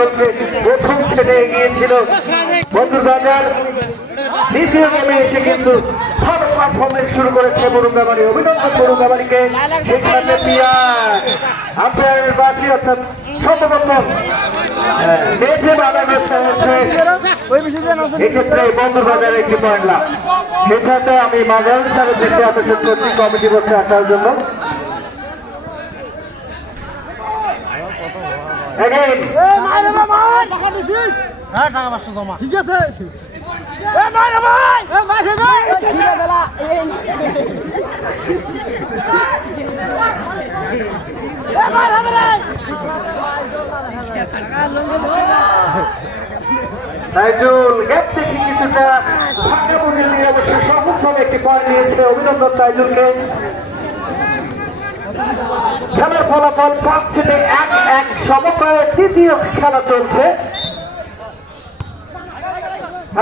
চলছে। প্রথম ছেড়ে এগিয়েছিল বন্ধুবাজার, দ্বিতীয় গেমে এসে কিন্তু ভালো পারফরমেন্স শুরু করেছে বরুঙ্গাবাড়ি। অভিনন্দন বরুঙ্গাবাড়িকে। সেখানে পিয়াজ আম্পায়ারের বাসি অর্থাৎ সম্ভবত মেঝে বাধা ব্যস্ত হচ্ছে, এক্ষেত্রে বন্ধুবাজারে একটি পয়েন্ট লাভ। সেক্ষেত্রে আমি মাজার স্যারের দৃষ্টি আকর্ষণ করছি কমিটি বলছে আসার জন্য। ঠিক আছে তাইজুল গ্যাপ থেকে কিছুটা ভাগ্য বুঝে নিয়ে অবশ্য সফলভাবে একটি পয়েন্ট নিয়েছে। অভিনন্দন তাইজুলকে। খেলার ফলাফল 5 সেটে 1-1 সমতায় তৃতীয় খেলা চলছে।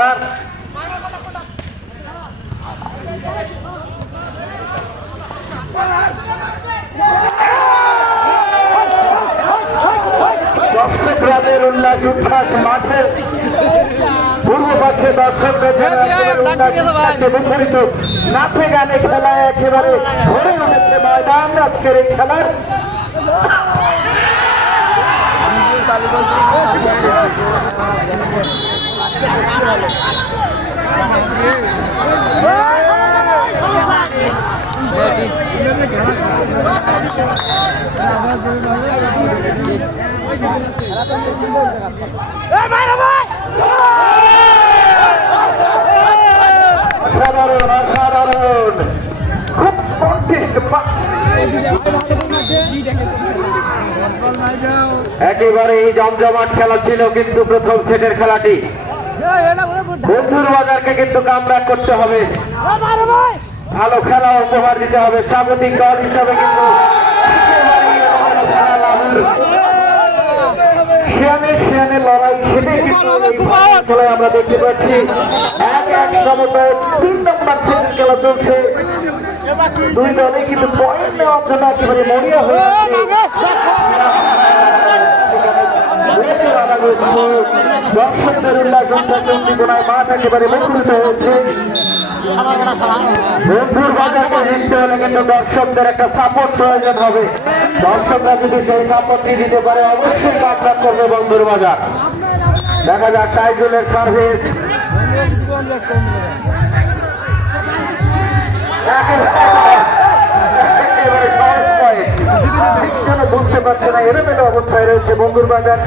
আর দর্শকদের উল্লাস উচ্ছ্বাস মাঠের পূর্ব পাশে দর্শকদের মুখরিত নাচে গানে খেলায় একেবারে ভরে উঠেছে ময়দান আজকের এই খেলার। অসাধারণ অসাধারণ, খুব কন্টেস্ট, একেবারে এই জমজমাট খেলা ছিল। কিন্তু প্রথম সেটের খেলাটি বন্ধুর বাজারকে কিন্তু কামব্যাক করতে হবে, ভালো খেলা উপহার দিতে হবে। স্বাগতিক দল হিসাবে কিন্তু শিয়ানে লড়াই, সেটাই কিন্তু আমরা দেখতে পাচ্ছি। 1-1 সমতায় 3 নম্বর সেটের খেলা চলছে। দুই দলে কিন্তু পয়েন্ট নেওয়ার জন্য একেবারে মরিয়া হয়ে দর্শকদের উল্লাস চন্দ্রিকোনায় মাঠ একেবারে মুখরিত হয়েছে। বন্ধুর বাজারকে জিততে হলে কিন্তু দর্শকদের একটা সাপোর্ট প্রয়োজন হবে। দর্শকরা যদি সেই সাপোর্টটি দিতে পারে অবশ্যই কামব্যাক করবে বন্ধুর বাজার। দেখা যাক তাইজুলের সার্ভিস, বুঝতে পারছে না, এলোমেলো অবস্থায় রয়েছে বন্ধুর বাজার।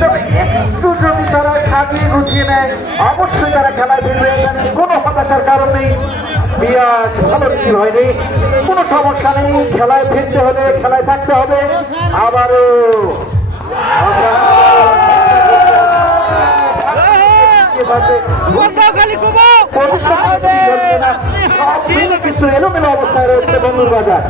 তবে একটু যদি তারা সাজিয়ে গুছিয়ে নেয় অবশ্যই তারা খেলায় ফিরবে, কোনো হতাশার কারণ নেই। পিয়াস ভালো কিছু হয়নি, কোনো সমস্যা নেই। খেলায় ফিরতে হলে খেলায় থাকতে হবে। আবারও কিছু এলোমেলো অবস্থায় রয়েছে বন্ধুর বাজার।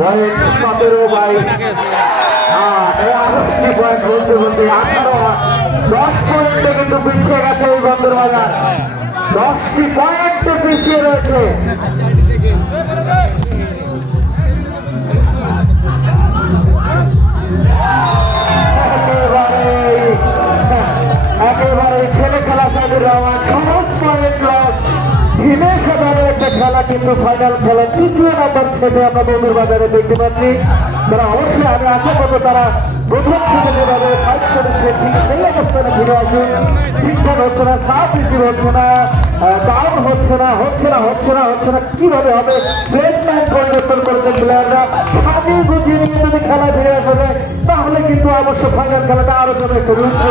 পয়েন্ট 10 পয়েন্টে কিন্তু পিছিয়ে গেছে এই বন্ধুর বাজার। 10টি পয়েন্টে পিছিয়ে রয়েছে। একেবারে হিমেশ সাধারণ একটা খেলা, কিন্তু ফাইনাল খেলা ৩য় নম্বর সেটে আমরা বন্ধুর বাজারে দেখতে পাচ্ছি। তারা অবশ্যই আমি আশা করবো তারা প্রথম থেকে যেভাবে ফাইট করেছে ঠিক সেই অবস্থানে ফিরে আসুন। ঠিকঠাক হচ্ছে না, সাপ রিসিভ হচ্ছে না, ডাউন হচ্ছে না, কিভাবে হবে? প্লেসমেন্ট পরিবর্তন করেছেন প্লেয়াররা। সাজিয়ে গুছিয়ে নিয়ে যদি খেলায় ফিরে আসা যায় তাহলে কিন্তু অবশ্য ফাইনাল খেলাটা আরো যেন একটু রুদ্ধ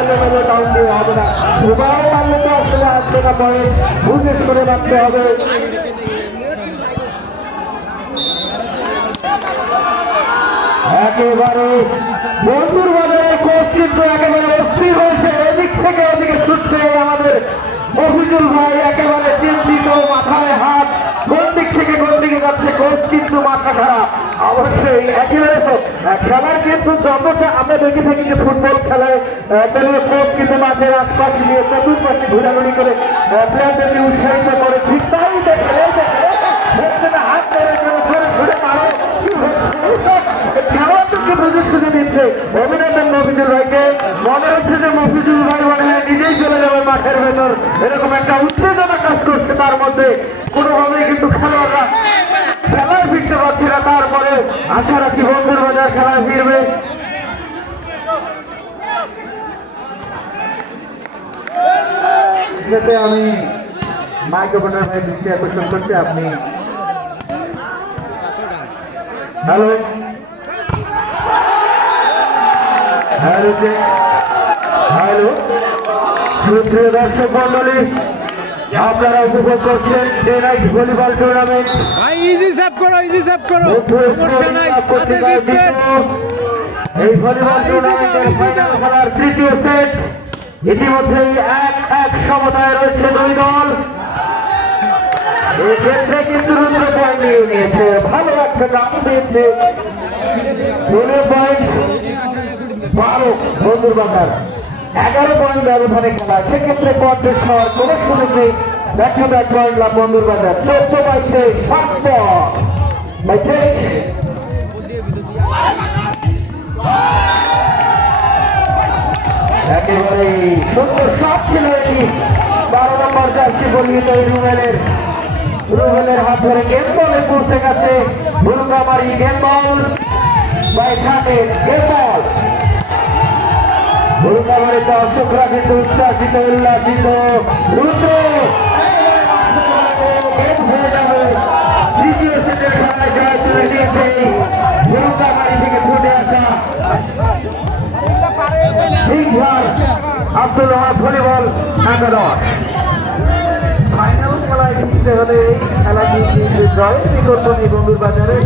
এলোমেলো ডাউন দিয়ে হবে না। উভয় মানলে তো আসলে আসবে না, পয়েন্ট বুঝে করে রাখতে হবে। একেবারে বন্ধুর বাজারে কোচ কিন্তু একেবারে অস্থির হয়েছে, এদিক থেকে ওদিকে ছুটছে আমাদের মফিজুল ভাই, একেবারে চিন্তিত, মাথায় হাত, কোন দিক থেকে কোন দিকে যাচ্ছে, কোচ কিন্তু মাথা খারাপ। অবশ্যই একেবারে খেলার কিন্তু যতটা আমরা দেখে থাকি যে ফুটবল খেলায় কোচ কিন্তু মাঠের আশপাশ নিয়ে চতুর্পাশে ঘোরাঘুরি করে প্লেয়ারদেরকে উৎসাহিত করে, ঠিক তাই দেখে হাত ধরে ঘুরে মারো খেলোয়াড়দেরকে প্রযুক্তি দিচ্ছে। অভিনন্দন মফিজুল ভাইকে। মনে হচ্ছে যে মফিজুল ভাই মনে হয় নিজেই চলে যাবে মাঠের ভেতর, এরকম একটা উত্তেজনা কাজ করছে তার মধ্যে। কোনোভাবেই কিন্তু খেলোয়াড়রা খেলায় ফিরতে পারছে না, তারপরে আশা রাখি বন্ধুর বাজার খেলায় ফিরবে। যেতে আমি মাইক্রোফোনের ভাই দৃষ্টি আকর্ষণ করছি। আপনি হ্যালো হ্যালো সুপ্রিয় দর্শক মন্ডলী, আপনারা উপভোগ করছেন ডে নাইট ভলিবল টুর্নামেন্ট। এই ভলিবল টুর্নামেন্টের ফাইনাল খেলার তৃতীয় সেট। ইতিমধ্যেই 1-1 সমতায় রয়েছে দুই দল। এই ক্ষেত্রে কিন্তু রুদ্র পয়েন্ট নিয়ে নিয়েছে, ভালো লাগছে, দাম দিয়েছে। 12 পয়েন্ট 12 বন্ধুর বাজার, 11 পয়েন্ট ব্যবধানে খেলা, সেক্ষেত্রে কন্টেস্ট হওয়ার কোনো সুযোগ নেই। 100 পয়েন্ট লাভ বন্ধুর বাজার। 14/23 ফার্স্ট বল একেবারে সুন্দর শট ছিল এটি। 12 নম্বর জার্সি পরিহিত রুবেলের হাত ধরে গেম বলে পৌঁছে গেছে ভুলকামারি। গেম বল বাই খানের, গেম বল ভুলকামারি। দর্শকরা কিন্তু উচ্ছ্বাসিত, উল্লাসিত। রুদ্র গেম হয়ে যাবে। তৃতীয় সেটের খেলায় জয় তুলে দিয়েছে ভুলকামারি থেকে ছুটে আসা আব্দুল ওহাব ভলিবল একাদশ। ফাইনাল খেলায় জিততে হলে এই খেলা জয়ের বিকল্প নেই বন্ধুর বাজারে।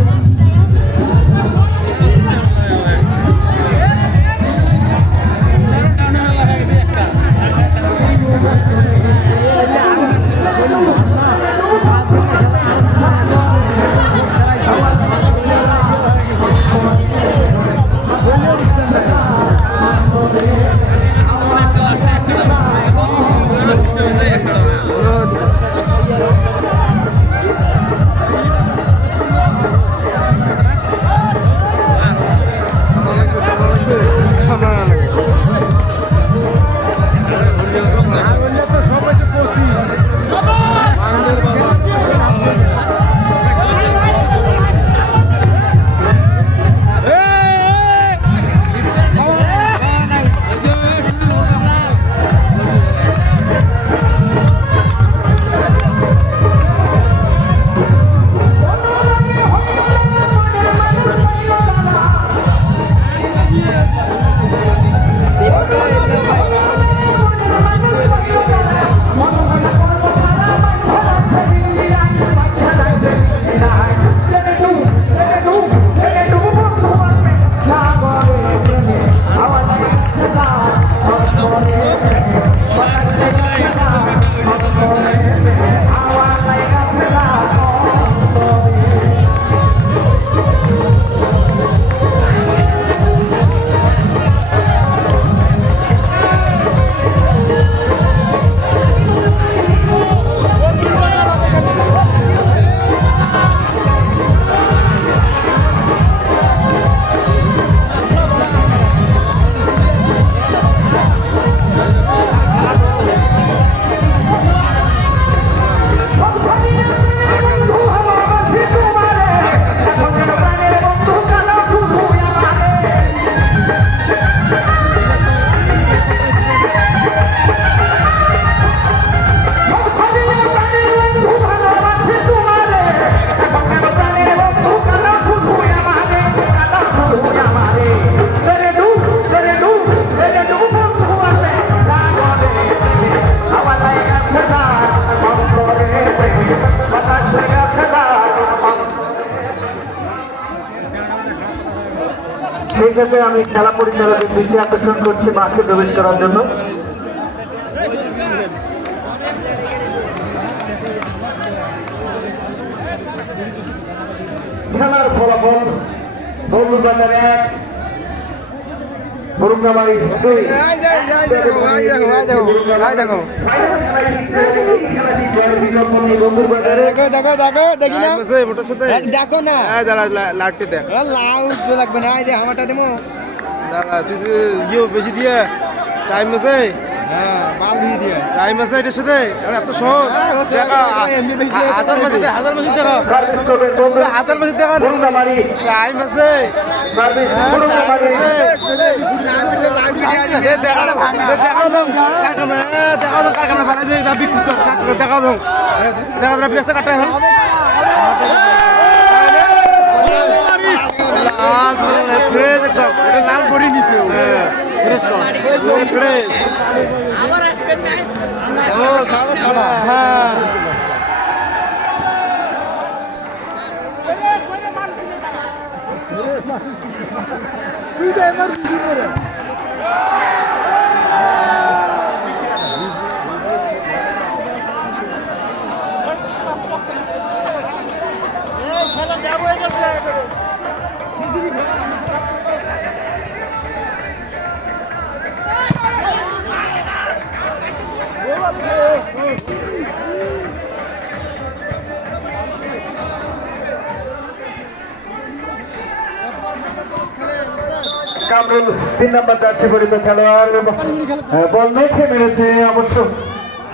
ক্ষেত্রে আমি খেলা পরিচালকের দৃষ্টি আকর্ষণ করছি মাঠে প্রবেশ করার জন্য। খেলার ফলাফল বরুণবাজার 1 বরুণাবাড়ি 2। দেখো না লাগবে না আমারটা দেবো বেশি দিয়ে টাইম আছে। হ্যাঁ বাল বেশি দিয়ে টাইম আছে এটার সাথে এত সহজ দেখা হাজার মাসে দেখা হাজার মাসে দেখা টাইম আছে লাল করে নিছে কামরুল 3 নম্বর যাচ্ছে পরিত খেলোয়াড় বল দেখে মেরেছে অবশ্য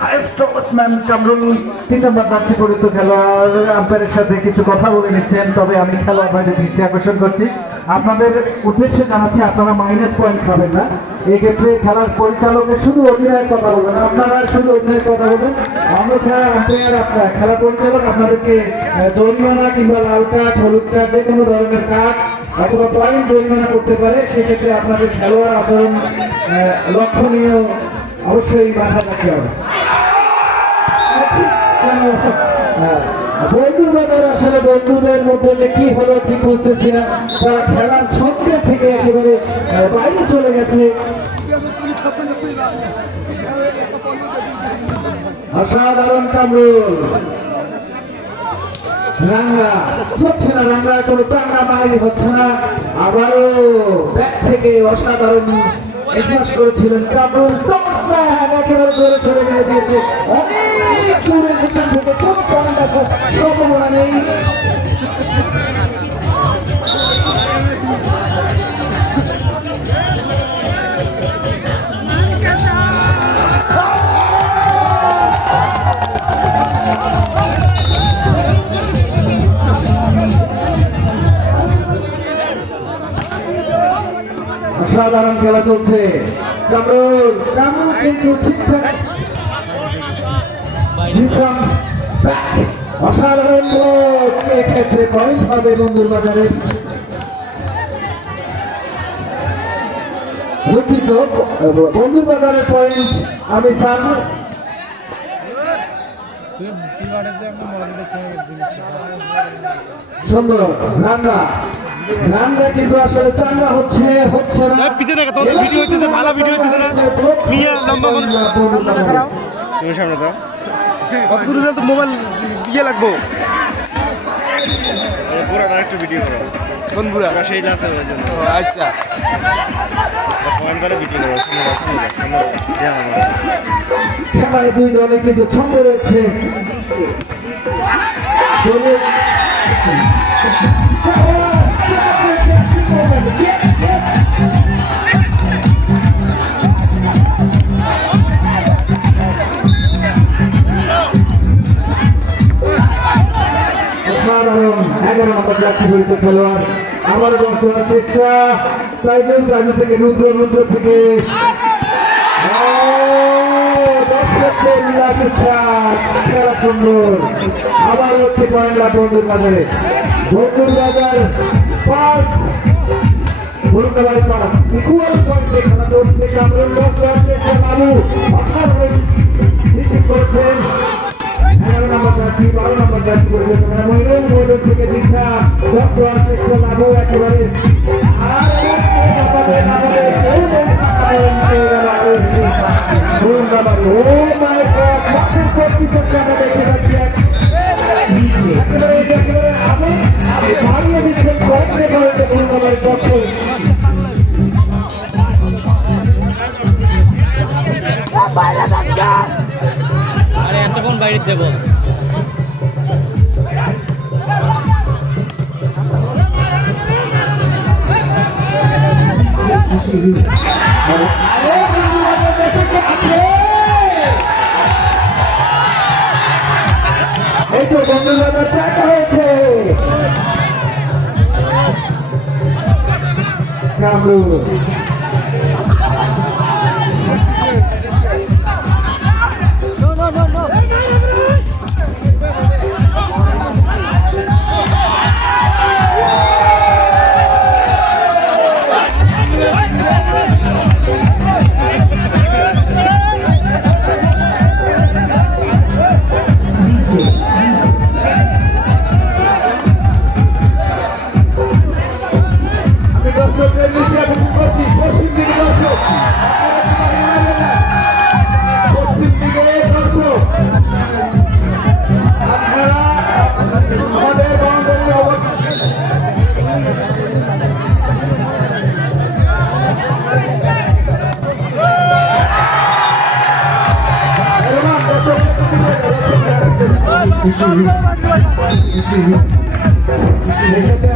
হাইস্ট ব্যাটসম্যান কামরুল 3 নম্বর যাচ্ছে পরিত খেলোয়াড় আম্পায়ারের সাথে কিছু কথা বলে নিচ্ছেন। তবে আমি খেলোয়াড় ভাইদের দৃষ্টি আকর্ষণ করছি, আপনাদের উদ্দেশ্যে জানাচ্ছি আপনারা মাইনাস পয়েন্ট পাবেন না। এই ক্ষেত্রে খেলার পরিচালকের শুধু অধিনায়ক কথা বলবেন, আপনারা শুধু অধিনায়ক কথা বলবেন, অন্যথা আম্পায়ার আপনার খেলা পরিচালক আপনাদেরকে জরিমানা কিংবা লাল কার্ড হলুদ কার্ড যে কোনো ধরনের কার্ড অথবা পয়েন্ট জরিমানা করতে পারে। সেক্ষেত্রে আপনাদের খেলোয়াড় আচরণ লক্ষণীয় অবশ্যই বাধা রাখতে হবে। বন্ধুর বাজার আসলে বন্ধুদের মধ্যে যে কি হলো ঠিক বুঝতেছি না, তারা খেলার ছন্দের থেকে একেবারে বাইরে চলে গেছে। অসাধারণ কামরুল রাঙ্গা হচ্ছে না, রাঙ্গা কোনো চাঙ্গা মাইল হচ্ছে না। আবারও ব্যাট থেকে অসাধারণ এডভান্স করেছিলেন কামরুল, একেবারে জোরে সরে মেরে দিয়েছে। অনেক দূরে যেখান থেকে কোনো পয়েন্ট আসার সম্ভাবনা নেই। অসাধারণ খেলা চলছে। কামরুল কিন্তু ঠিকঠাক অসাধারণ এক্ষেত্রে পয়েন্ট হবে বন্ধুর বাজারে। দুঃখিত, বন্ধুর বাজারের পয়েন্ট আমি সুন্দর রান্না রান্না কিন্তু আসলে চাঙ্গা হচ্ছে না। পিছে দেখো তোদের ভিডিও হইতেছে, ভালো ভিডিও হইতেছে না মিয়া লম্বা মানুষ দেখাও তুমি সামনে দাও। কত দূরে তো মোবাইল ইয়ে লাগবো পুরা ডাইরেক্ট ভিডিও করো। কোন পুরা সেই আছে ওই জন্য। আচ্ছা ফোন করে ভিডিও করো সবাই দুই দলে কিন্তু ছন্দে রয়েছে। অসাধারণ 11 নম্বর যাচ্ছে পরিত খেলোয়াড় আবার বল করার চেষ্টা রাজু থেকে রুদ্র থেকে খেলা সুন্দর। আবার হচ্ছে পয়েন্ট লাভ বন্ধুর বাজারে। বন্ধুর বাজার 5 বরুণাবাড়ি 5 ইকুয়াল পয়েন্টে খেলা চলছে। কামরুল বাবু অসাধারণ রিসিভ করেছেন। 11 নম্বর যাচ্ছি 12 নম্বর যাচ্ছি মহিলা থেকে দীক্ষা বাবু একেবারে পাবেন আমাদের কেউ নেই পাবেন কেউ আমাদের বরুণাবাড়ি ও মাই গড মাঠের প্রতিযোগিতা আমরা দেখতে পাচ্ছি একেবারে আমি বাড়িয়ে দিচ্ছেন কয়েকটা কয়েকটা বরুণাবাড়ির পক্ষে আরে এতক্ষণ বাইরে দেবো এই তো বন্ধুরা চাকা হয়েছে কামরুল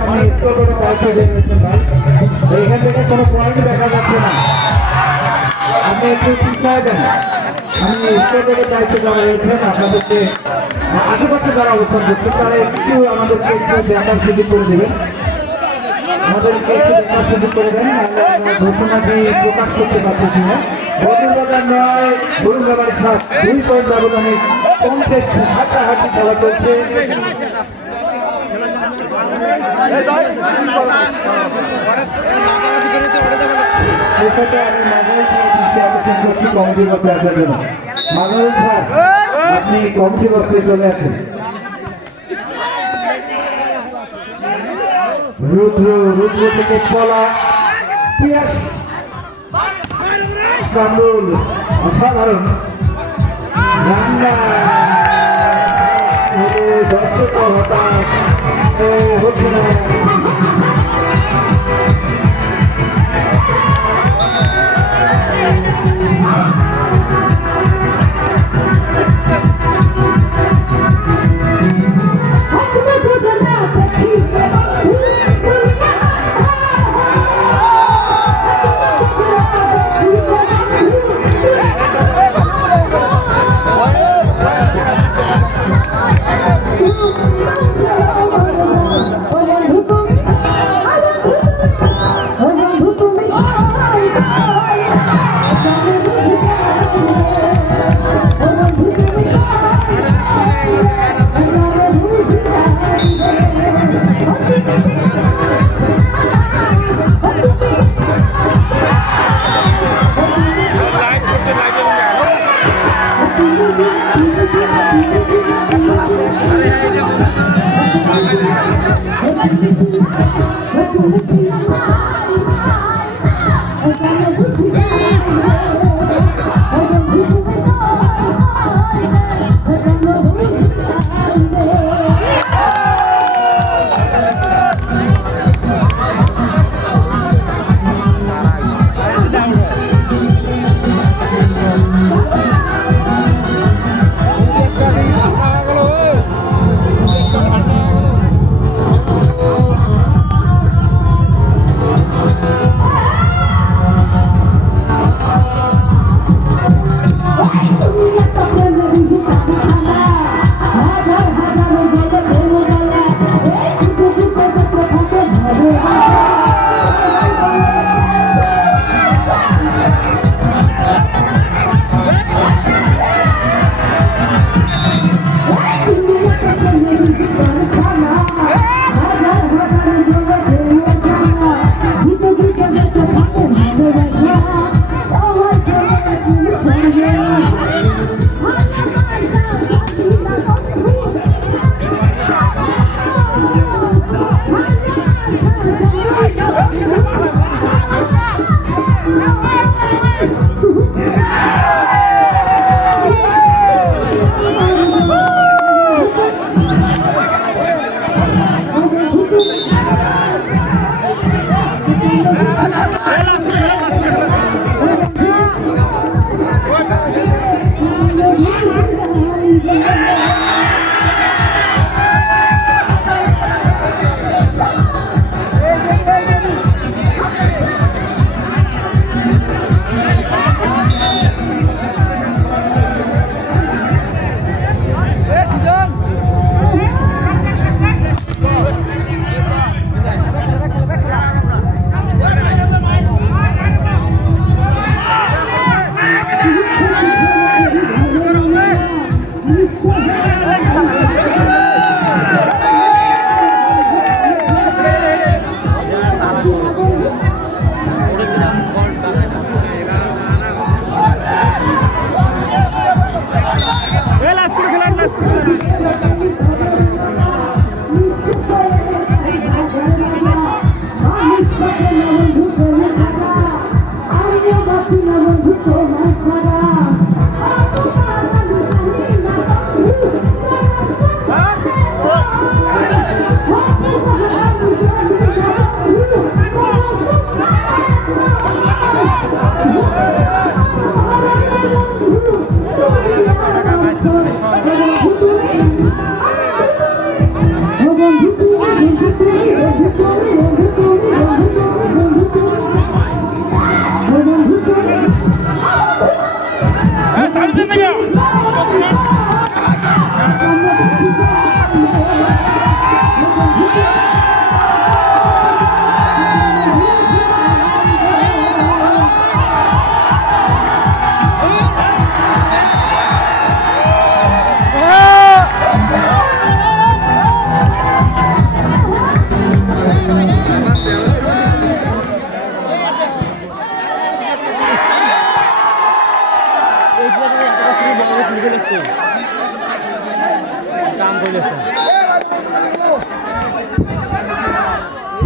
আমি স্কোর করে পয়সা দিয়ে দিচ্ছেন ভাই এইখান থেকে কোনো পয়েন্ট দেখা যাচ্ছে না আপনি একটু চিন্তায় দেন আমি স্কোর করে দায়িত্ব যারা রয়েছেন আপনাদেরকে আশেপাশে যারা অবস্থান করছেন তারা একটু আমাদেরকে একটু দেখার সুযোগ করে দেবেন আমাদেরকে একটু দেখার সুযোগ করে দেন ঘোষণাটি প্রকাশ করতে পারতেছি না বদলবাজার নয় বরুণাবাড়ি 7 2 পয়েন্ট ব্যবধানে কন্টেস্ট হাঁটাহাঁটি খেলা চলছে এটাতে আমি মাঝারি দৃষ্টি আকর্ষণ করছি কমিটি বক্সে আসার জন্য মাঝারি স্যার আপনি কমিটি বক্সে চলে আসেন রুদ্র থেকে পলা পিয়াস কামরুল অসাধারণ রান্না দর্শক হতাশ হচ্ছে না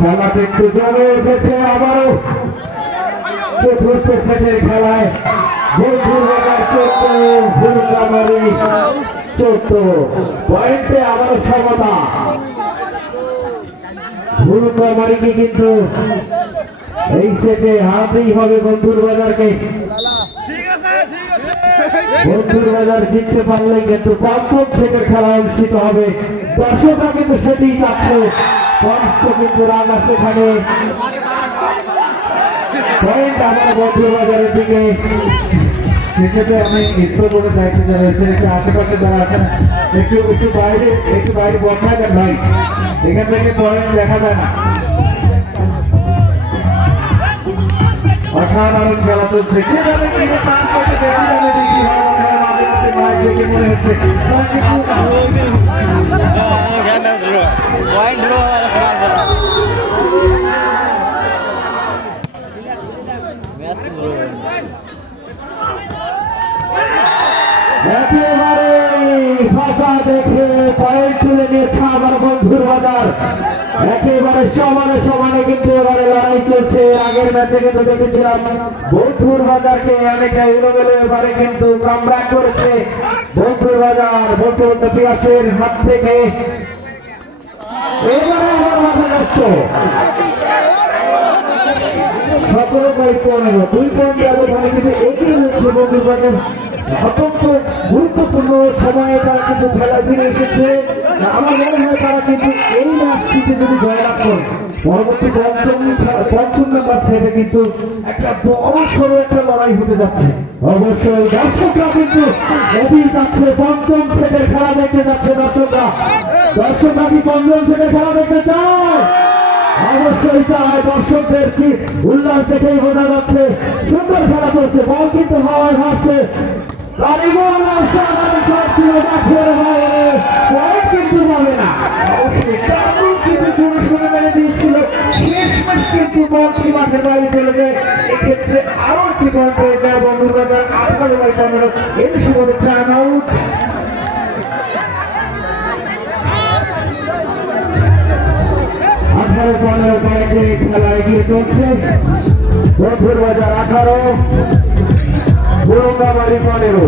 খেলা দেখতে জমে উঠেছে আবারও চতুর্থ সেটের খেলায় বন্ধুর বাজার 14 ভুলকামারি 14 পয়েন্টে আবারও সমতা। ভুলকামারিকে কিন্তু এই সেটে হারতেই হবে বন্ধুর বাজারকে। বন্ধুর বাজার জিততে পারলে কিন্তু পঞ্চম সেটের খেলা অনুষ্ঠিত হবে। দর্শকরা কিন্তু সেটিই চাচ্ছে। পঞ্চ কিন্তু রানা সেখানে পয়েন্ট আমার বন্ধুর বাজারের দিকে। সেক্ষেত্রে আমি ইসরো করে দায়িত্ব রয়েছে একটু আশেপাশে যারা আছেন একটু বাইরে বসায় দেন ভাই, এখান থেকে পয়েন্ট দেখা যায় না। অসাধারণ খেলা চলছে। কে যাবে কিন্তু তার কাছে বেশি যাবে দেখি মায়ের দেখে মনে হচ্ছে একেবারে ফাঁকা দেখে পয়েন্ট তুলে নিয়েছে আমার বন্ধুর বাজার। একেবারে সমানে সমানে কিন্তু এবারে লড়াই চলছে। আগের ম্যাচে কিন্তু দেখেছিলাম বন্ধুর বাজারকে অনেকটা এলোমেলো, এবারে কিন্তু কামব্যাক করেছে বন্ধুর বাজার। বন্ধু পিয়াসের হাত থেকে এবারে আবার মাঠে যাচ্ছে সকল পয়েন্ট 15 2 পয়েন্ট ব্যবধানে কিন্তু এগিয়ে রয়েছে বন্ধুর বাজার। অত্যন্ত গুরুত্বপূর্ণ সময়ে তারা কিন্তু খেলায় ফিরে এসেছে। আমার মনে হয় তারা কিন্তু এই ম্যাচটিতে যদি জয়লাভ করে পরবর্তী পঞ্চম নাম্বার সেটে কিন্তু একটা বড় সড়ো একটা লড়াই হতে যাচ্ছে। অবশ্যই দর্শকরা কিন্তু এগিয়ে যাচ্ছে, পঞ্চম সেটের খেলা দেখতে যাচ্ছে দর্শকরা কি পঞ্চম সেটের খেলা দেখতে চায়? অবশ্যই চায়। দর্শকদের উল্লাস দেখেই বোঝা যাচ্ছে সুন্দর খেলা চলছে। বল কিন্তু হাওয়ায় ভাসছে, কিন্তু পাবে না। শুনে মেরে দিয়েছিল শেষ ম্যাচ কিন্তু বলটি মাঠের বাইরে চলে যায়। এক্ষেত্রে আরো একটি পয়েন্ট হয়ে যায় বন্ধুর বাজার 18-15 এর সময় টাইম আউট। পয়েন্টে খেলা এগিয়ে চলছে বন্ধুর বাজার 18 ভুলকামারি 15।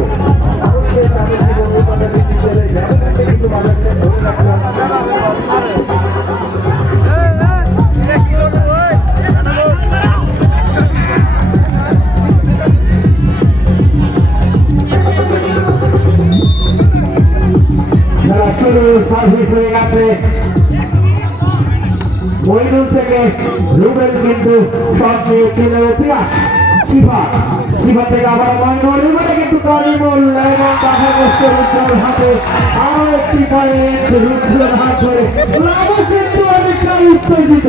শুরু সার্ভিস হয়ে গেছে মইনুল থেকে রুবেল কিন্তু শট দিয়েছিল পিয়াস শিবা থেকে আবার মইনুল রুবেলে কিন্তু কারিমুল এবং দেখা যাচ্ছে রুদ্রের হাতে আরো একটি পয়েন্ট রুদ্রের হাত ধরে লাভু কিন্তু অনেকটা উত্তেজিত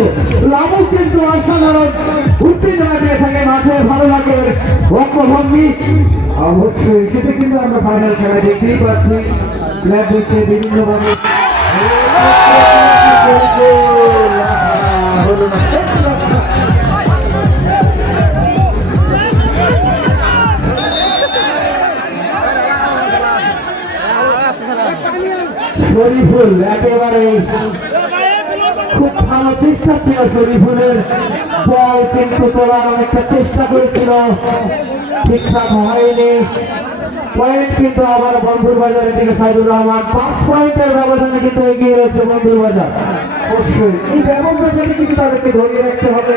লাভু কিন্তু অসাধারণ উত্তেজনা দিয়ে থাকে মাঠে ভালো লাগে বঙ্গভঙ্গি অবশ্যই সেটা কিন্তু আমরা ফাইনাল খেলা দেখতেই পাচ্ছি প্লেয়ার দিচ্ছে বিভিন্ন ভাবে হলো না শরীফুল একেবারে খুব ভালো চেষ্টা ছিল শরীফুলের বল কিন্তু তোলার অনেকটা চেষ্টা করেছিল ঠিকঠাক হয়নি পয়েন্ট কিন্তু আবার বন্ধুর বাজারের দিকে সাইদুর রহমান 5 পয়েন্টের ব্যবধানে কিন্তু এগিয়ে রয়েছে বন্ধুর বাজার অবশ্যই এই ব্যবধানটাকে কিন্তু তাদেরকে ধরিয়ে রাখতে হবে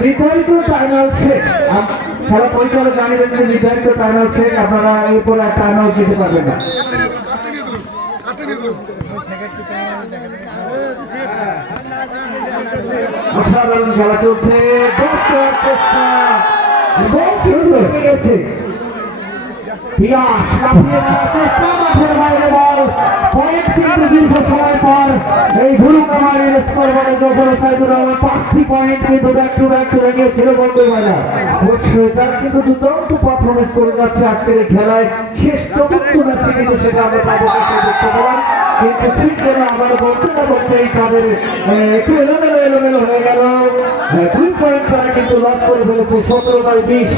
নির্ধারিত টাইম আউট শেষ খেলা পরিচালক জানিয়েছেন যে নির্ধারিত টাইম আউট শেষ আপনারা এরপর আর টাইম আউট দিতে পারবেন না অসাধারণ খেলা চলছে পিয়াস লাফিয়ে মারার চেষ্টা মাঠের বাইরে বল পয়েন্ট কিন্তু দীর্ঘ সময় পর এই ভুরুকামারের স্কোর বলে যখন সাইদুর রহমান 5টি পয়েন্ট কিন্তু ব্যাক টু ব্যাক করে নিয়েছিল বন্ধুর বাজার অবশ্যই তারা কিন্তু দুর্দান্ত পারফরমেন্স করে যাচ্ছে আজকের এই খেলায় শেষ চতুর্থ ম্যাচে কিন্তু সেটা আমরা তাদের কাছে দেখতে পেলাম কিন্তু ঠিক যেন আমার বলতে না বলতেই তাদের একটু এলোমেলো হয়ে গেল 2 পয়েন্ট তারা কিন্তু লস করে ফেলেছে 17/20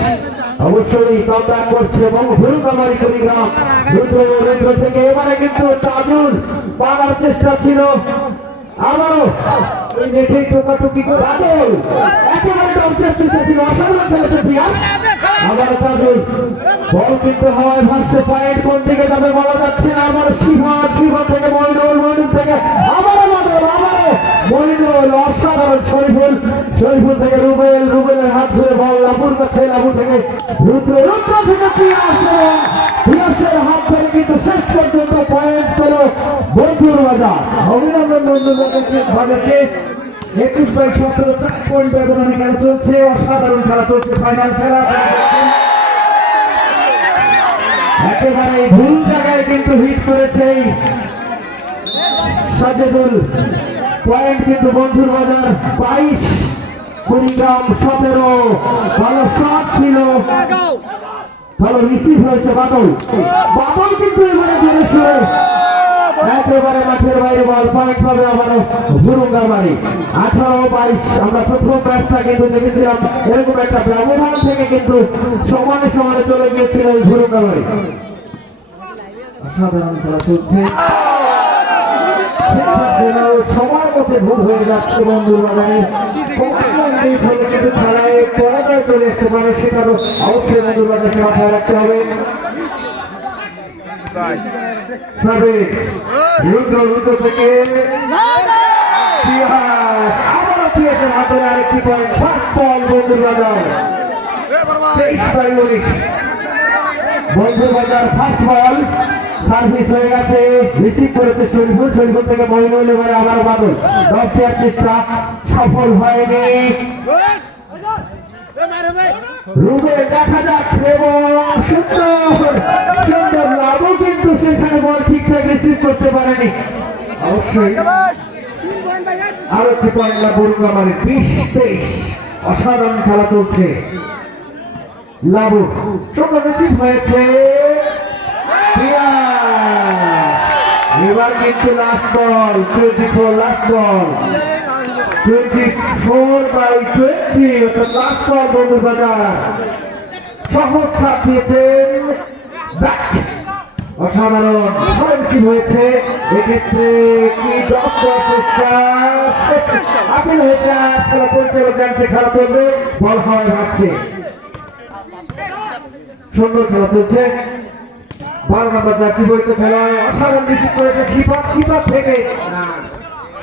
অবশ্যই কমব্যাক করছে এবং ভুরুকামারি কুড়িগ্রাম রুদ্র থেকে এবারে কিন্তু তাজুল পাওয়ার চেষ্টা ছিল আবারও এই নেটে টোকাটুকি করে বাদল একেবারে চেষ্টা ছিল অসাধারণ খেলেছে পিয়াস আবার তাজুল বল কিন্তু হয় ভাসছে পয়েন্ট কোন দিকে যাবে বলা যাচ্ছে না আবার শিবা থেকে মইনুল থেকে আবারও মইনুল অসাধারণ শরীফুল থেকে রুবেলের হাত ধরে বল লাবুর কাছে লাবু থেকে রুদ্র থেকে পিয়াসের হাত ধরে কিন্তু শেষ পর্যন্ত পয়েন্ট পেল বন্ধুর বাজার অভিনন্দন বন্ধুদেরকে 21/17 4 পয়েন্ট ব্যবধানে খেলা চলছে অসাধারণ খেলা চলছে ফাইনাল খেলা একেবারে ভুল জায়গায় কিন্তু হিট করেছে সাজেদুল পয়েন্ট কিন্তু বন্ধুর বাজার 22 কুড়িগ্রাম 17 ভালো শট ছিল ভালো রিসিভ হয়েছে বাদল কিন্তু এবারে জোরে শুয়ে একেবারে মাঠের বাইরে বল পয়েন্ট পাবে আবার ভুরুঙ্গামারি 18-22 আমরা প্রথম ম্যাচটা কিন্তু দেখেছিলাম এরকম একটা ব্যবধান থেকে কিন্তু সমানে চলে গিয়েছিল এই ভুরুঙ্গামারি অসাধারণ খেলা চলছে সময় মতো ভুল হয়ে যাচ্ছে বন্ধুর বাজারে কিন্তু খেলায় পরাজয় চলে আসতে পারে সেটারও অবশ্যই বন্ধুর বাজারকে মাথায় রাখতে হবে রুদ্র থেকে আবারও পেয়েছেন হাতের আরেকটি পয়েন্ট ফার্স্ট বল বন্ধুর বাজার 23/19 বন্ধুর বাজার ফার্স্ট বল সার্ভিস হয়ে গেছে রিসিভ করেছে শরীফুল থেকে মইনুল এবারে আবার বাদল 10 দেওয়ার চেষ্টা সফল হয়নি রুবেল দেখা যাক এবং সুন্দর লাভও কিন্তু সেখানে বল ঠিকঠাক রিসিভ করতে পারেনি অবশ্যই আরো একটি পয়েন্ট লাভ ভুরুঙ্গামারি 20-23 অসাধারণ খেলা চলছে লাভু ছোট রিসিভ হয়েছে এবার কিন্তু লাস্ট বল 24 লাস্ট বল 24/20 অর্থাৎ লাস্ট বল বন্ধুর বাজার সহজ সাথ দিয়েছেন অসাধারণ কি হয়েছে এক্ষেত্রে কি আপিল হয়েছে খেলা পরিচালক জানছে খেলা চলবে বল হওয়ায় ভাবছে সুন্দর খেলা চলছে 12 নম্বর জার্সি বইতে খেলায় অসাধারণ রিসিভ করেছে শিবা থেকে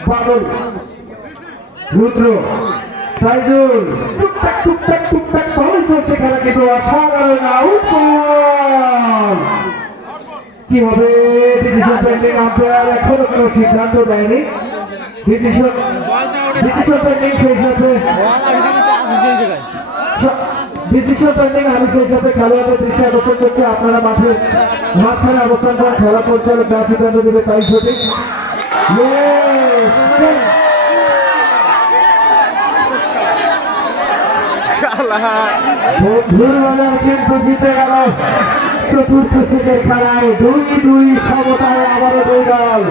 বাদল রুদ্র সাইদুল টুকটাক ভালো চলছে খেলা কিন্তু অসাধারণ আউট কি হবে ডিসিশন পেন্ডিং আম্পায়ার এখনো কোনো সিদ্ধান্ত দেয়নি ডিসিশন পেন্ডিং সেই সাথে ডিসিশন পেন্ডিং আমি সেই সাথে খেলোয়াড়দের দৃষ্টি আকর্ষণ করছি আপনারা মাঠের মাঝখানে অবস্থান করা খেলা পরিচালক যা সিদ্ধান্ত দেবে তাই সঠিক বন্ধুর বাজার কিন্তু জিতে গেল চতুর্থ সেটের খেলায় 2-2 সমতায় আবারও দুই দল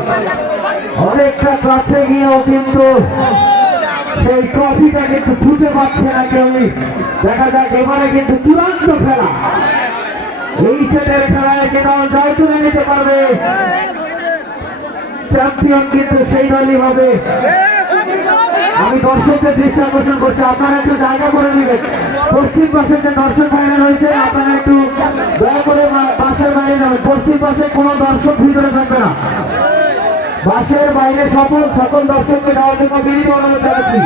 অনেকটা কাছে গিয়েও কিন্তু সেই ট্রফিটা কিন্তু ছুটে পাচ্ছে না কেউই দেখা যাক এবারে কিন্তু চূড়ান্ত খেলা এই সেটের খেলায় যে দল জয় তুলে নিতে পারবে চ্যাম্পিয়ন কিন্তু সেই দলই হবে আমি দর্শকদের দৃষ্টি আকর্ষণ করছি আপনারা একটু জায়গা করে নেবেন পশ্চিম পাশে যে দর্শক বাইরে রয়েছে আপনারা একটু দয়া করে বাসের বাইরে যাবেন পশ্চিম পাশে কোনো দর্শক ভিতরে থাকবে না বাসের বাইরে সকল দর্শককে দেওয়ার জন্য বিনীত অনুরোধ জানাচ্ছি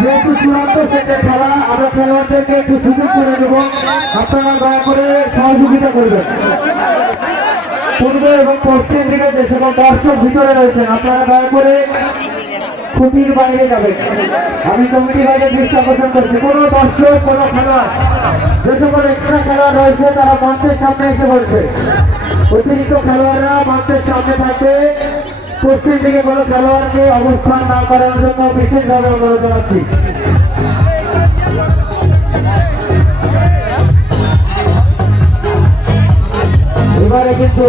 যেহেতু চূড়ান্ত সেটের খেলা আমরা খেলোয়াড়দেরকে একটু সুযোগ করে দেব আপনারা দয়া করে সহযোগিতা করবেন পূর্ব এবং পশ্চিম দিকে যে সকল দর্শক ভিতরে রয়েছেন আপনারা দয়া করে খুঁটির বাইরে যাবেন আমি কমিটি বাইরে দৃষ্টি আকর্ষণ করছি কোনো দর্শক কোনো খেলোয়াড় যে সকল এক্সট্রা খেলোয়াড় রয়েছে তারা মঞ্চের সামনে এসে বলছে অতিরিক্ত খেলোয়াড়রা মঞ্চের সামনে থাকবে পশ্চিম দিকে কোনো খেলোয়াড়কে অবস্থান না করার জন্য বিশেষভাবে অনুরোধ জানাচ্ছি এবারে কিন্তু